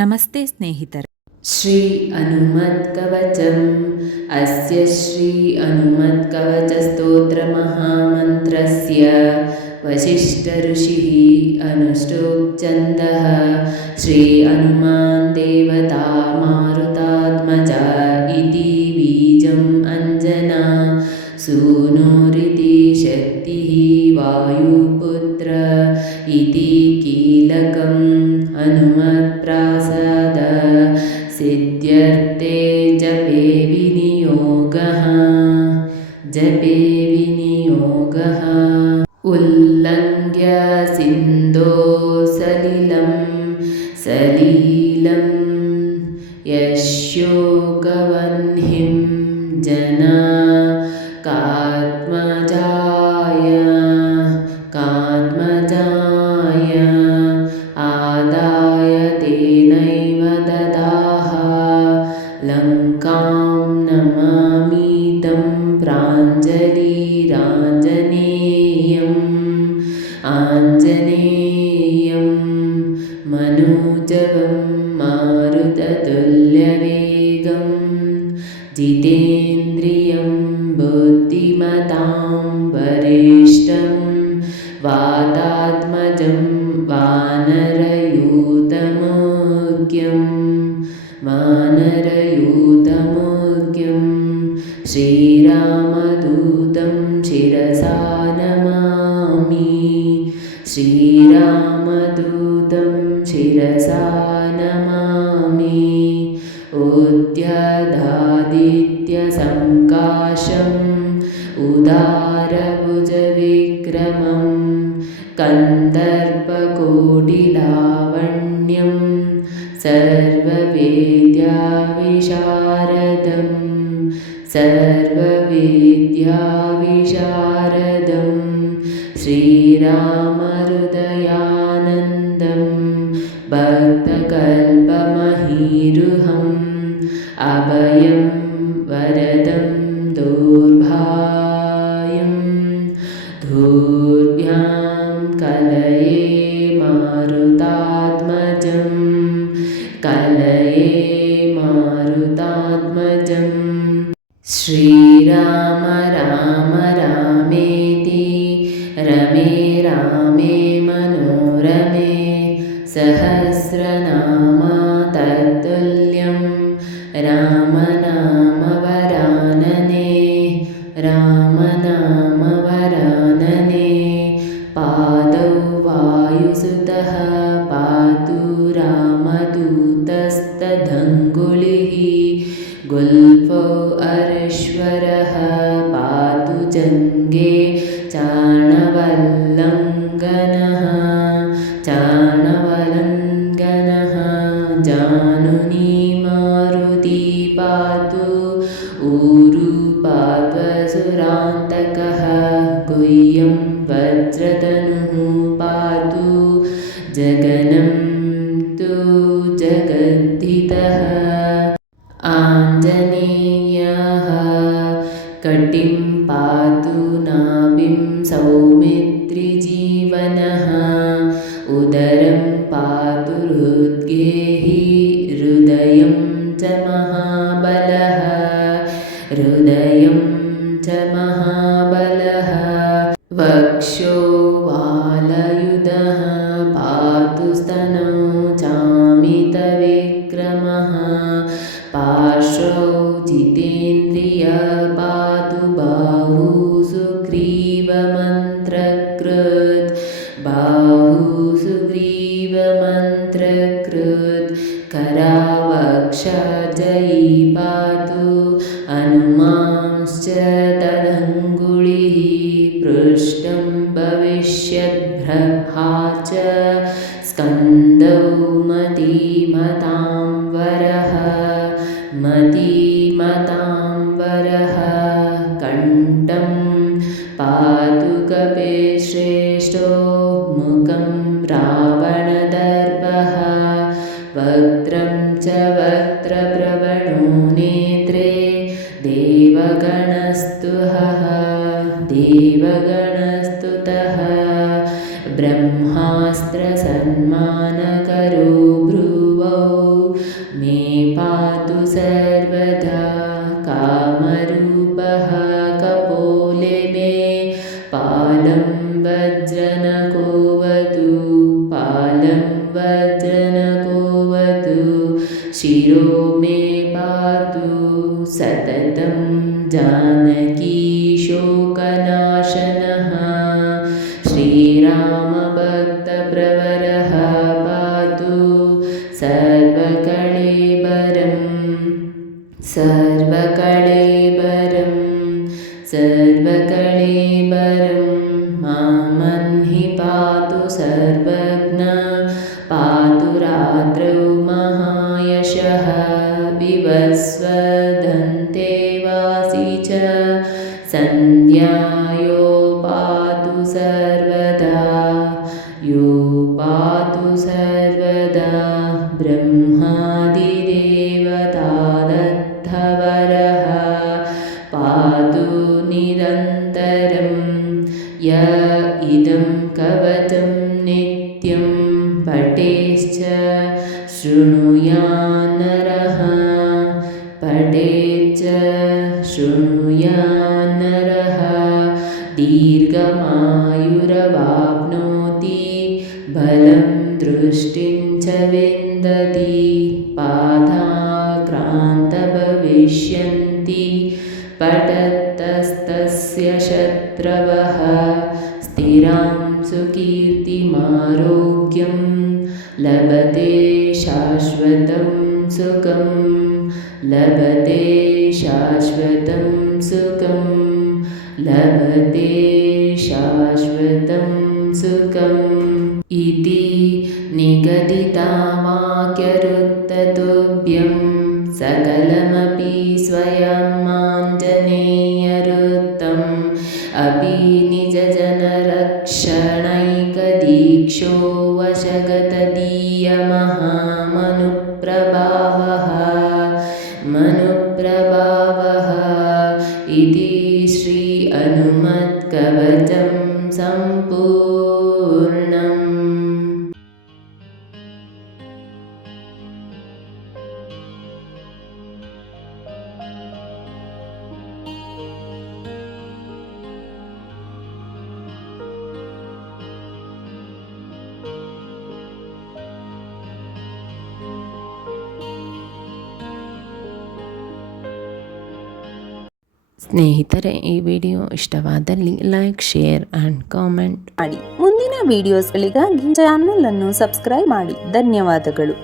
नमस्ते स्नेहितरे. श्री हनुमत्कवचम् अस्य श्री हनुमत्कवचस्तोत्रमहामन्त्रस्य वसिष्ठऋषिः अनुष्टुप् श्री हनुमान् देवता मारुतात्मजा इति बीजम् अञ्जना सूनोरिति शक्तिः वायुपुत्र इति कीलकं हनुमत्प्रासाद सिद्ध्यर्थे जपे विनियोगः उल्लङ्घ्य सिन्धो सलिलं यशोगवह्निं जना कात्मजाय आदाय तेनैव ददाह लङ्कां नमामितं आञ्जनेयं मनोजवं मारुततुल्यवेगं जितेन्द्रियं बुद्धिमतां वरिष्ठं वातात्मजं वानरयूतमोग्यं श्रीरामदूतं शिरसा नमामि उद्यदादित्यसङ्काशम् उदारभुजविक्रमं कन्दर्पकोटिलावण्यं सर्ववेद्याविशारदं श्रीरामहृदयानन्दं भक्तकल्पमहीरुहम् अभयं वरदं दुर्भ्यां कलये मारुतात्मजम् श्रीराम राम रामेति रमे रामे मनोरमे सहस्रनाम तत्तुल्यं रामनामवरानने पादौ वायुसुतः पातु रामदूतस्तदङ्गुलिः गुल्फौ अरीश्वरः पातु जङ्गे चाणवल्लङ्घनः जानुनी मारुती पातु ऊरु पात्वसुरान्तकः गुह्यं वज्रतनुः पातु जगनं तु जगद्धितः आञ्जनेयः कटिं पातु नाभिं सौमित्रिजीवनः उदरं पातु हृदयं च महाबलः वक्षो वालयुधः पातु स्तनौ चामितविक्रमः पार्श्वौ जितेन्द्रिय पातु बाहु सुग्रीवमन्त्रकृत् करावक्षजयी पातु हनुमांश्च तदङ्गुलिः पृष्ठं भविष्यद्भ्रहा च स्कन्दौ मतीमतां वरः कण्ठं पातु कपिश्रेष्ठो मुखं रावणदर्पः वक्त्रं च वक्त्रप्रवणो नेत्रे देवगणस्तुतः ब्रह्मास्त्रसन्मानकरो भ्रुवौ पालं वज्रनकोवतु पालं वज्रनकोवतु शिरो मे पातु सततं जानकी शोकनाशनः श्रीरामभक्तप्रवरः पातु सर्वकळेबरं सर्वकळेबरं सर्वकळेबरं मामन्हि पातु सर्वज्ञ पातु रात्रौ महायशः विवस्वदन्ते वासि च सन्ध्यायो पातु सर्वदा यो पातु सर्वदा ब्रह्मादिदेवतादत्तवरः पातु निरन्तरं य इदं कवचं नित्यं पठेश्च शृणुयान्नरः पठेच्च शृणुयान्नरः दीर्घमायुरवाप्नोति बलं दृष्टिं च विन्दति पादाक्रान्तभविष्यन्ति पठतस्तस्य शत्रवः स्थिरां सुकीर्तिमारोग्यं लभते शाश्वतं सुखं लभते शाश्वतं सुखं लभते शाश्वतं सुखम् इति निगदितावाक्यरुत्ततुभ्यं सकलमपि स्वयमाञ्जनेयरुत्तम् अपि निजजनरक्षणैकदीक्षो वशगतदीयमहामनुप्रभावः मनुप्रभावः इति श्री हनुमत्कवचं सम्पूर्णम्। ಸ್ನೇಹಿತರೆ, ಈ ವಿಡಿಯೋ ಇಷ್ಟವಾದಲ್ಲಿ ಲೈಕ್, ಶೇರ್ ಆ್ಯಂಡ್ ಕಾಮೆಂಟ್ ಮಾಡಿ. ಮುಂದಿನ ವಿಡಿಯೋಸ್ಗಳಿಗಾಗಿ ಚಾನಲ್ ಅನ್ನು ಸಬ್ಸ್ಕ್ರೈಬ್ ಮಾಡಿ. ಧನ್ಯವಾದಗಳು.